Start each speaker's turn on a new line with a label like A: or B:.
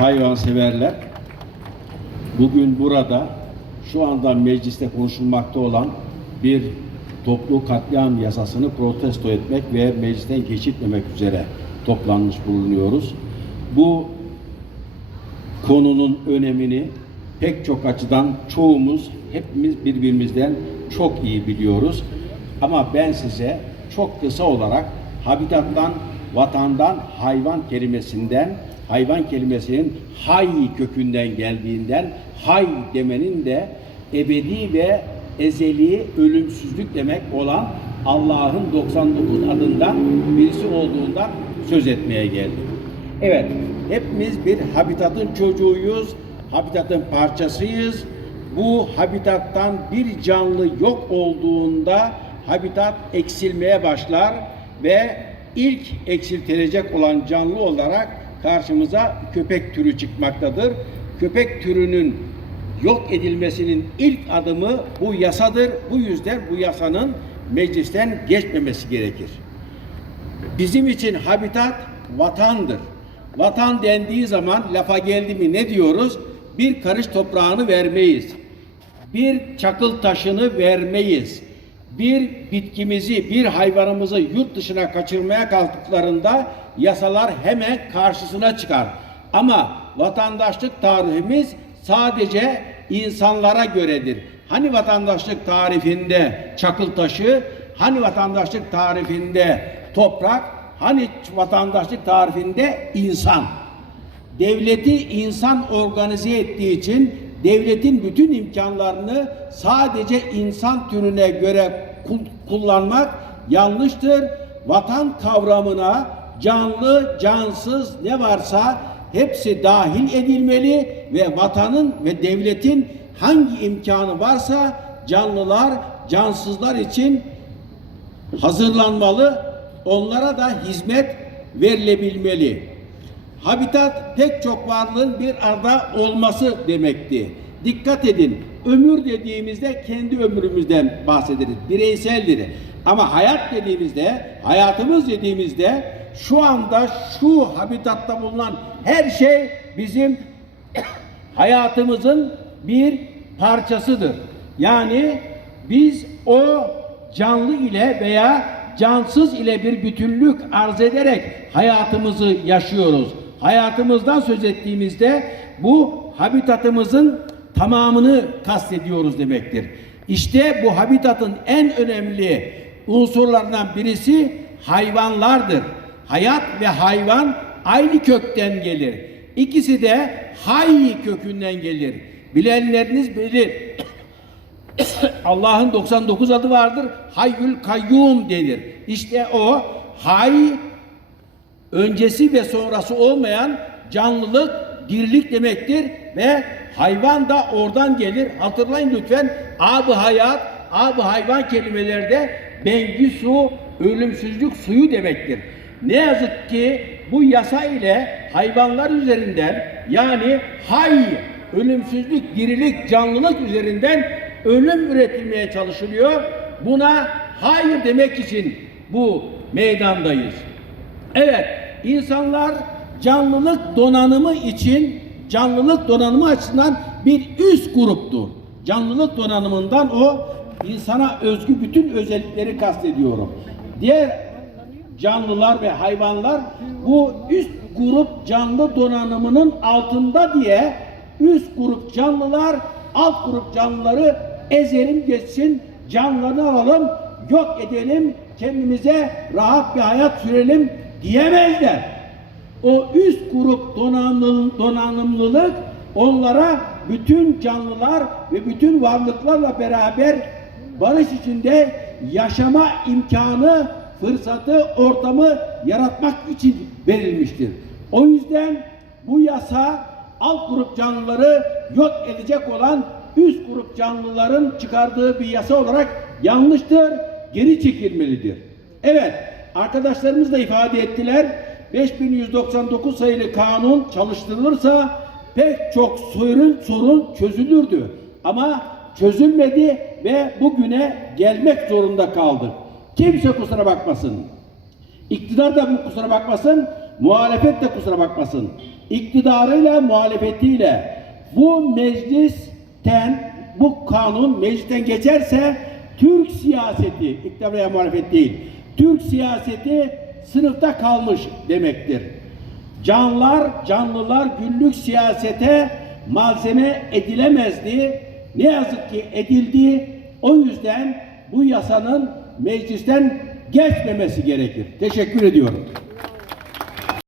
A: hayvanseverler bugün burada şu anda mecliste konuşulmakta olan bir toplu katliam yasasını protesto etmek ve meclisten geçitmemek üzere toplanmış bulunuyoruz. Bu konunun önemini pek çok açıdan çoğumuz hepimiz birbirimizden çok iyi biliyoruz. Ama ben size çok kısa olarak habitattan, vatandan, hayvan kelimesinden, hayvan kelimesinin hay kökünden geldiğinden, hay demenin de ebedi ve ezeli ölümsüzlük demek olan Allah'ın 99 adından birisi olduğundan söz etmeye geldim. Evet, hepimiz bir habitatın çocuğuyuz, habitatın parçasıyız. Bu habitattan bir canlı yok olduğunda habitat eksilmeye başlar ve ilk eksiltilecek olan canlı olarak karşımıza köpek türü çıkmaktadır. Köpek türünün yok edilmesinin ilk adımı bu yasadır. Bu yüzden bu yasanın meclisten geçmemesi gerekir. Bizim için habitat vatandır. Vatan dendiği zaman lafa geldi mi ne diyoruz? Bir karış toprağını vermeyiz. Bir çakıl taşını vermeyiz. Bir bitkimizi, bir hayvanımızı yurt dışına kaçırmaya kalktıklarında yasalar hemen karşısına çıkar. Ama vatandaşlık tarihimiz sadece insanlara göredir. Hani vatandaşlık tarifinde çakıl taşı, hani vatandaşlık tarifinde toprak, hani vatandaşlık tarifinde insan. Devleti insan organize ettiği için devletin bütün imkanlarını sadece insan türüne göre kul- kullanmak yanlıştır. Vatan kavramına canlı, cansız ne varsa hepsi dahil edilmeli ve vatanın ve devletin hangi imkanı varsa canlılar, cansızlar için hazırlanmalı, onlara da hizmet verilebilmeli. Habitat pek çok varlığın bir arada olması demekti. Dikkat edin, ömür dediğimizde kendi ömrümüzden bahsederiz, bireyseldir. Ama hayat dediğimizde, hayatımız dediğimizde şu anda şu habitatta bulunan her şey bizim hayatımızın bir parçasıdır. Yani biz o canlı ile veya cansız ile bir bütünlük arz ederek hayatımızı yaşıyoruz. Hayatımızdan söz ettiğimizde bu habitatımızın tamamını kastediyoruz demektir. İşte bu habitatın en önemli unsurlarından birisi hayvanlardır. Hayat ve hayvan aynı kökten gelir. İkisi de hay kökünden gelir. Bilenleriniz bilir. Allah'ın 99 adı vardır. Hayyül kayyum denir. İşte o hay öncesi ve sonrası olmayan canlılık, dirilik demektir ve hayvan da oradan gelir. Hatırlayın lütfen ab hayat, ab hayvan kelimelerde bengi su, ölümsüzlük suyu demektir. Ne yazık ki bu yasa ile hayvanlar üzerinden yani hay, ölümsüzlük, dirilik, canlılık üzerinden ölüm üretilmeye çalışılıyor. Buna hayır demek için bu meydandayız. Evet, insanlar canlılık donanımı için canlılık donanımı açısından bir üst gruptur. Canlılık donanımından o insana özgü bütün özellikleri kastediyorum. Diğer canlılar ve hayvanlar bu üst grup canlı donanımının altında diye üst grup canlılar alt grup canlıları ezelim geçsin canlarını alalım yok edelim kendimize rahat bir hayat sürelim diyemezler. O üst grup donanım, donanımlılık onlara bütün canlılar ve bütün varlıklarla beraber barış içinde yaşama imkanı, fırsatı, ortamı yaratmak için verilmiştir. O yüzden bu yasa alt grup canlıları yok edecek olan üst grup canlıların çıkardığı bir yasa olarak yanlıştır, geri çekilmelidir. Evet, arkadaşlarımız da ifade ettiler. 5199 sayılı kanun çalıştırılırsa pek çok sorun sorun çözülürdü. Ama çözülmedi ve bugüne gelmek zorunda kaldık. Kimse kusura bakmasın. İktidar da kusura bakmasın, muhalefet de kusura bakmasın. iktidarıyla muhalefetiyle bu meclisten bu kanun meclisten geçerse Türk siyaseti, iktidar veya muhalefet değil, Türk siyaseti sınıfta kalmış demektir. Canlar, canlılar günlük siyasete malzeme edilemezdi. Ne yazık ki edildi. O yüzden bu yasanın meclisten geçmemesi gerekir. Teşekkür ediyorum.